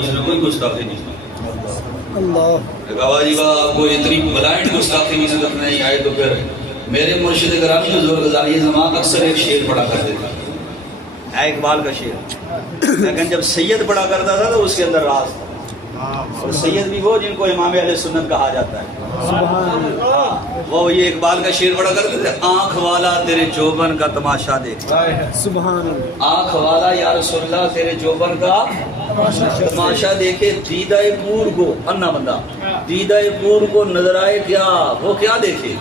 اس نے کوئی گستاخی نہیں کی۔ اللہ کہا جی آپ کو اتنی بلائنڈ گستاخی کی نظر نہیں آئے تو پھر میرے مرشد گرامی حضور غزالی زمان اکثر ایک شعر پڑھا کرتے تھے، ہے اقبال کا شعر، لیکن جب سید پڑھا کرتا تھا تو اس کے اندر راز تھا۔ اور سید بھی وہ جن کو امام اہل سنت کہا جاتا ہے، وہ یہ اقبال کا شعر پڑھا کرتے تھے، آنکھ والا تیرے جوبن کا تماشا دیکھ، سبحان اللہ، آنکھ والا یا رسول اللہ تیرے جوبن کا تماشا دیکھے، دیدہ پور کو، انا بندہ دیدہ پور کو نظر آئے کیا، وہ کیا دیکھے،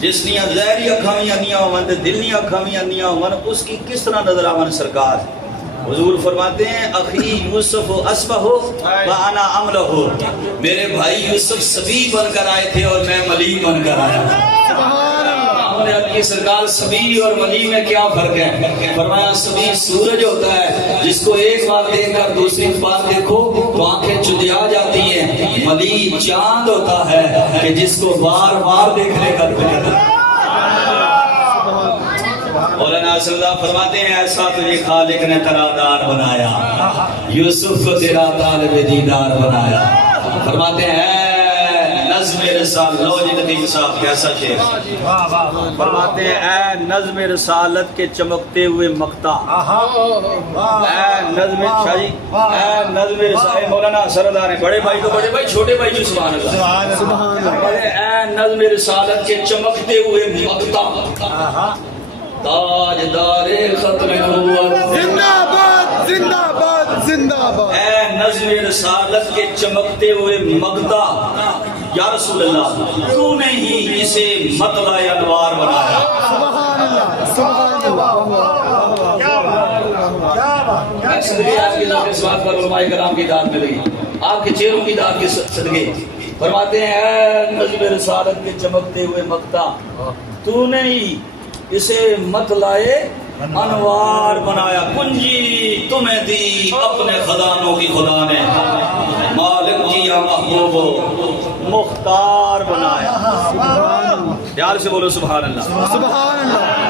جس نیاں ظاہری اکھاویں انیاں ہوند دلی اکھاویں انیاں ہوند، اس کی کس طرح نظر آون سرکار۔ حضور فرماتے ہیں اخی یوسف اسبہ وانا املہ، میرے بھائی یوسف سبی بن کر آئے تھے اور میں ملی بن کر آیا۔ کی سرکار سبی اور ملی میں کیا فرق ہے؟ فرمایا سبی سورج ہوتا ہے جس کو ایک بار دیکھ کر دوسری بار دیکھو تو آنکھیں چدیا جاتی ہیں، ملی چاند ہوتا ہے کہ جس کو بار بار دیکھنے کا دل۔ مولانا صلی اللہ فرماتے ہیں ایسا تجھے خالق نے قرادار بنایا، یوسف کو تیرا طالب دیدار بنایا۔ فرماتے ہیں نظم رسالت، لو جی ندیم صاحب کیسا شعر، فرماتے ہیں اے نظم رسالت کے چمکتے ہوئے مقطع، اے نظم شاہی، اے نظم رسالت، مولانا سردار ہیں، بڑے بھائی تو بڑے بھائی، چھوٹے بھائی جو سبحان اللہ، سبحان اللہ، اے نظم رسالت کے چمکتے ہوئے مقطع، تاجدار ختم نبوت زندہ باد زندہ باد زندہ باد، اے نظم رسالت کے چمکتے ہوئے مقطع، یا رسول اللہ تو نے ہی اسے مطلع انوار بنایا۔ سبحان اللہ، سبحان اللہ، کیا بات، کیا بات، میں صدقے آپ کی ذات اس بات پر علماء کرام کی داد مل گئی، آپ کے چہروں کی داد کے صدقے فرماتے ہیں اے نظم رسالت کے چمکتے ہوئے مقطع، تو نے ہی اسے مطلع انوار بنایا، کنجی تمہیں دی اپنے خزانوں کی خدا نے، مالک کیا محبوب مختار بنایا۔ پیار سے بولو سبحان اللہ، سبحان اللہ،